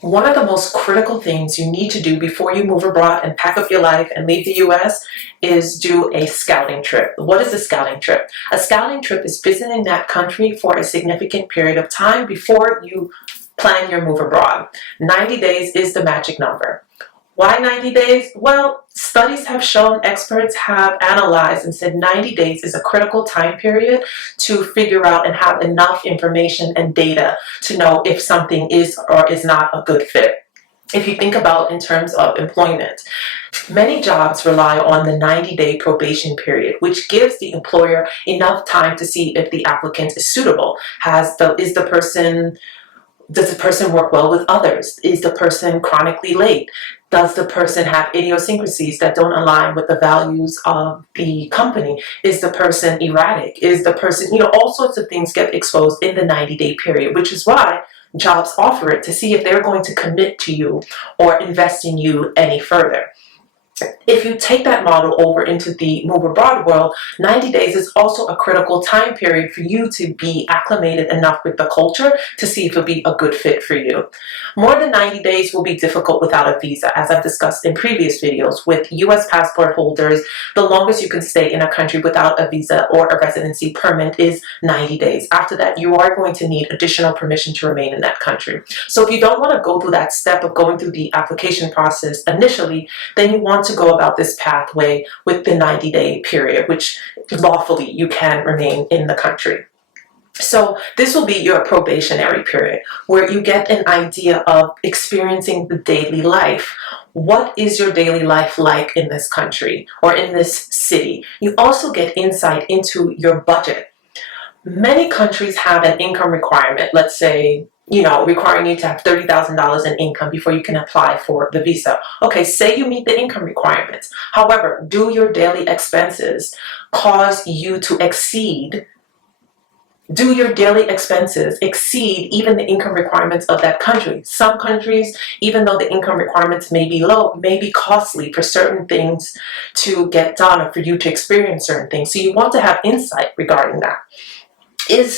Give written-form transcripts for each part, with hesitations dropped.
One of the most critical things you need to do before you move abroad and pack up your life and leave the US is do a scouting trip. What is a scouting trip? A scouting trip is visiting that country for a significant period of time before you plan your move abroad. 90 days is the magic number. Why 90 days? Well, studies have shown, experts have analyzed and said 90 days is a critical time period to figure out and have enough information and data to know if something is or is not a good fit. If you think about in terms of employment, many jobs rely on the 90-day probation period, which gives the employer enough time to see if the applicant is suitable. Does the person work well with others? Is the person chronically late? Does the person have idiosyncrasies that don't align with the values of the company? Is the person erratic? Is the person, all sorts of things get exposed in the 90-day period, which is why jobs offer it to see if they're going to commit to you or invest in you any further. If you take that model over into the move abroad world, 90 days is also a critical time period for you to be acclimated enough with the culture to see if it'll be a good fit for you. More than 90 days will be difficult without a visa, as I've discussed in previous videos. With US passport holders, the longest you can stay in a country without a visa or a residency permit is 90 days. After that, you are going to need additional permission to remain in that country. So if you don't want to go through that step of going through the application process initially, then you want to go about this pathway with the 90-day period, which lawfully you can remain in the country. So this will be your probationary period, where you get an idea of experiencing the daily life. What is your daily life like in this country or in this city? You also get insight into your budget. Many countries have an income requirement, let's say, requiring you to have $30,000 in income before you can apply for the visa. Okay, say you meet the income requirements. However, do your daily expenses cause you to exceed even the income requirements of that country? Some countries, even though the income requirements may be low, may be costly for certain things to get done or for you to experience certain things. So you want to have insight regarding that.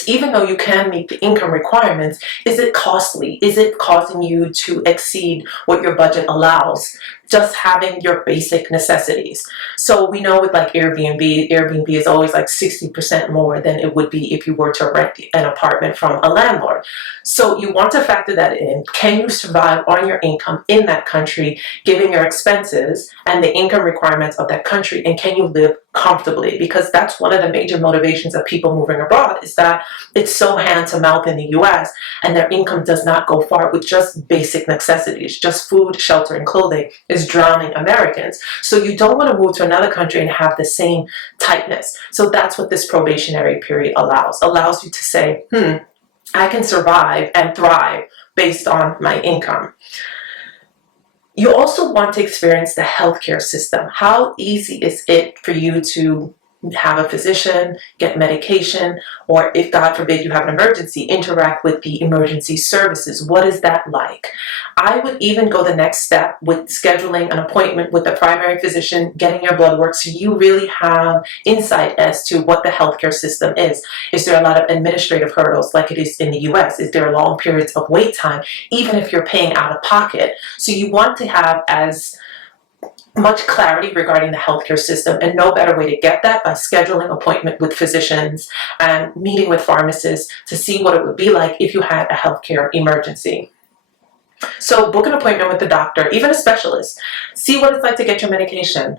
Even though you can meet the income requirements, is it costly? Is it causing you to exceed what your budget allows? Just having your basic necessities. So we know with like Airbnb is always like 60% more than it would be if you were to rent an apartment from a landlord. So you want to factor that in. Can you survive on your income in that country, given your expenses and the income requirements of that country, and can you live comfortably? Because that's one of the major motivations of people moving abroad, is that it's so hand to mouth in the US and their income does not go far with just basic necessities. Just food, shelter, and clothing is drowning Americans. So you don't want to move to another country and have the same tightness. So that's what this probationary period allows you to say, I can survive and thrive based on my income. You also want to experience the healthcare system. How easy is it for you to have a physician, get medication, or if God forbid you have an emergency, interact with the emergency services? What is that like? I would even go the next step with scheduling an appointment with the primary physician, getting your blood work, so you really have insight as to what the healthcare system is. Is there a lot of administrative hurdles like it is in the US? Is there long periods of wait time, even if you're paying out of pocket? So you want to have as much clarity regarding the healthcare system, and no better way to get that by scheduling appointment with physicians and meeting with pharmacists to see what it would be like if you had a healthcare emergency. So book an appointment with the doctor, even a specialist. See what it's like to get your medication.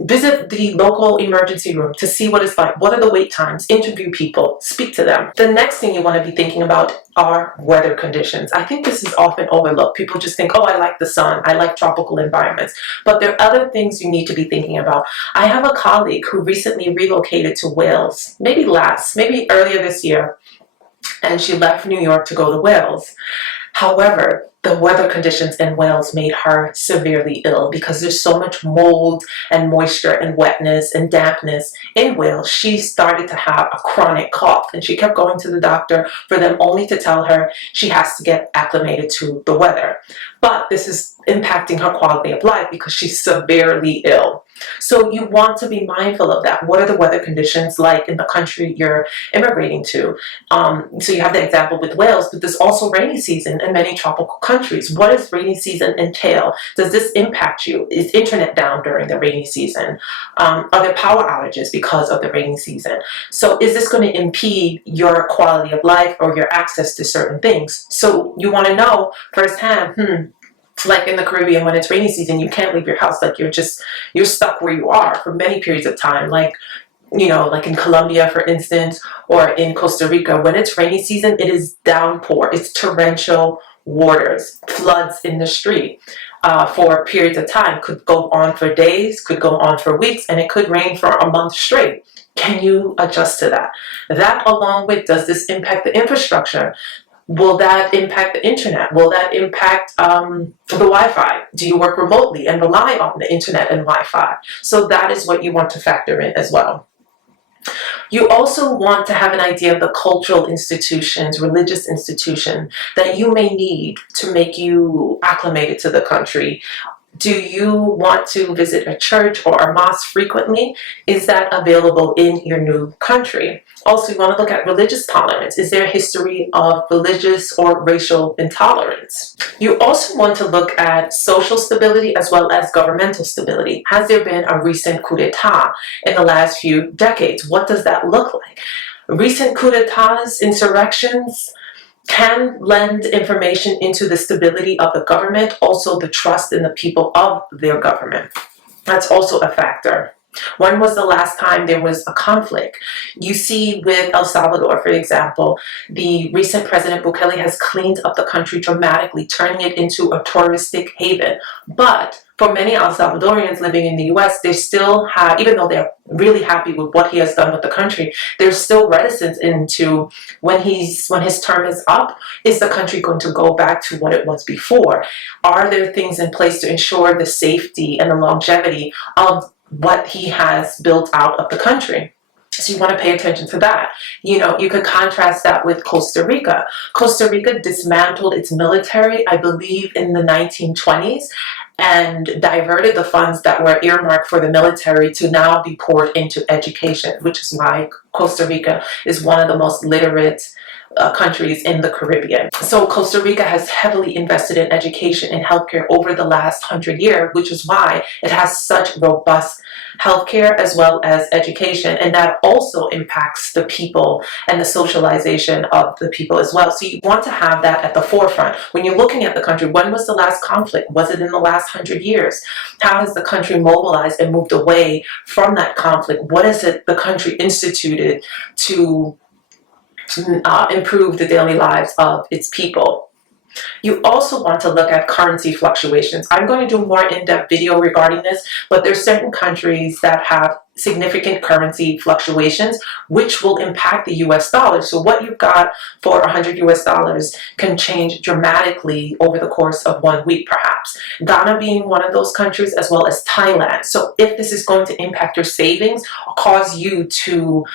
Visit the local emergency room to see what it's like. What are the wait times? Interview people, speak to them. The next thing you want to be thinking about are weather conditions. I think this is often overlooked. People just think, oh, I like the sun, I like tropical environments. But there are other things you need to be thinking about. I have a colleague who recently relocated to Wales, maybe earlier this year, and she left New York to go to Wales. However, the weather conditions in Wales made her severely ill because there's so much mold and moisture and wetness and dampness in Wales. She started to have a chronic cough, and she kept going to the doctor for them only to tell her she has to get acclimated to the weather. But this is impacting her quality of life because she's severely ill. So you want to be mindful of that. What are the weather conditions like in the country you're immigrating to? So you have the example with Wales, but there's also rainy season in many tropical countries. countries. What does rainy season entail? Does this impact you? Is internet down during the rainy season? Are there power outages because of the rainy season? So is this going to impede your quality of life or your access to certain things? So you want to know firsthand, like in the Caribbean, when it's rainy season, you can't leave your house. Like you're stuck where you are for many periods of time. Like, like in Colombia, for instance, or in Costa Rica, when it's rainy season, it is downpour. It's torrential waters, floods in the street for periods of time. Could go on for days, could go on for weeks, and it could rain for a month straight. Can you adjust to that? That along with, does this impact the infrastructure? Will that impact the internet? Will that impact the Wi-Fi? Do you work remotely and rely on the internet and Wi-Fi? So that is what you want to factor in as well. You also want to have an idea of the cultural institutions, religious institution that you may need to make you acclimated to the country. Do you want to visit a church or a mosque frequently? Is that available in your new country? Also, you want to look at religious tolerance. Is there a history of religious or racial intolerance? You also want to look at social stability as well as governmental stability. Has there been a recent coup d'etat in the last few decades? What does that look like? Recent coup d'etats, insurrections, can lend information into the stability of the government, also the trust in the people of their government. That's also a factor. When was the last time there was a conflict? You see with El Salvador, for example, the recent President Bukele has cleaned up the country dramatically, turning it into a touristic haven. But for many El Salvadorians living in the US, they still have, even though they're really happy with what he has done with the country, there's still reticence into when his term is up, is the country going to go back to what it was before? Are there things in place to ensure the safety and the longevity of what he has built out of the country? So you want to pay attention to that. You could contrast that with Costa Rica. Costa Rica dismantled its military, I believe, in the 1920s, and diverted the funds that were earmarked for the military to now be poured into education, which is why Costa Rica is one of the most literate countries in the Caribbean. So Costa Rica has heavily invested in education and healthcare over the last 100 years, which is why it has such robust healthcare as well as education, and that also impacts the people and the socialization of the people as well. So you want to have that at the forefront. When you're looking at the country, when was the last conflict? Was it in the last 100 years? How has the country mobilized and moved away from that conflict? What is it the country instituted to improve the daily lives of its people? You also want to look at currency fluctuations. I'm going to do a more in-depth video regarding this, but there's certain countries that have significant currency fluctuations, which will impact the US dollar. So what you've got for 100 US dollars can change dramatically over the course of 1 week, perhaps. Ghana being one of those countries, as well as Thailand. So if this is going to impact your savings, or cause you to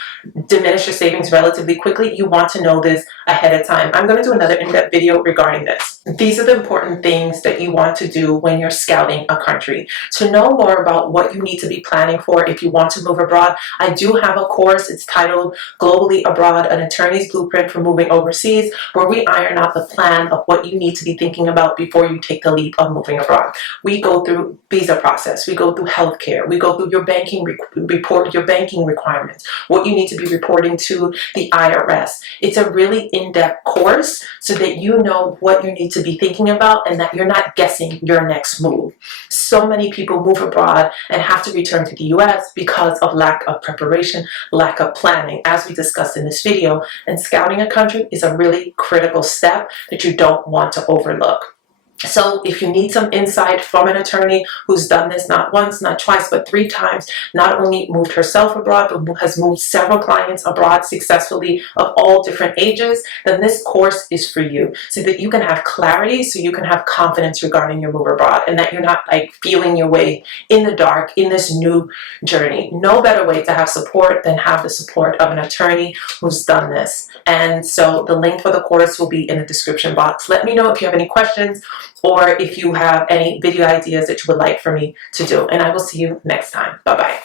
diminish your savings relatively quickly, you want to know this ahead of time. I'm going to do another in-depth video regarding this. These are the important things that you want to do when you're scouting a country. To know more about what you need to be planning for if you want to move abroad, I do have a course. It's titled Globally Abroad, an Attorney's Blueprint for Moving Overseas, where we iron out the plan of what you need to be thinking about before you take the leap of moving abroad. We go through visa process, we go through healthcare, we go through your banking report, your banking requirements, what you need to be reporting to the IRS. It's a really in-depth course so that you know what you need to be thinking about and that you're not guessing your next move. So many people move abroad and have to return to the US because of lack of preparation, lack of planning, as we discussed in this video. And scouting a country is a really critical step that you don't want to overlook. So if you need some insight from an attorney who's done this not once, not twice, but 3 times, not only moved herself abroad, but has moved several clients abroad successfully of all different ages, then this course is for you so that you can have clarity, so you can have confidence regarding your move abroad and that you're not like feeling your way in the dark in this new journey. No better way to have support than have the support of an attorney who's done this. And so the link for the course will be in the description box. Let me know if you have any questions or if you have any video ideas that you would like for me to do. And I will see you next time. Bye-bye.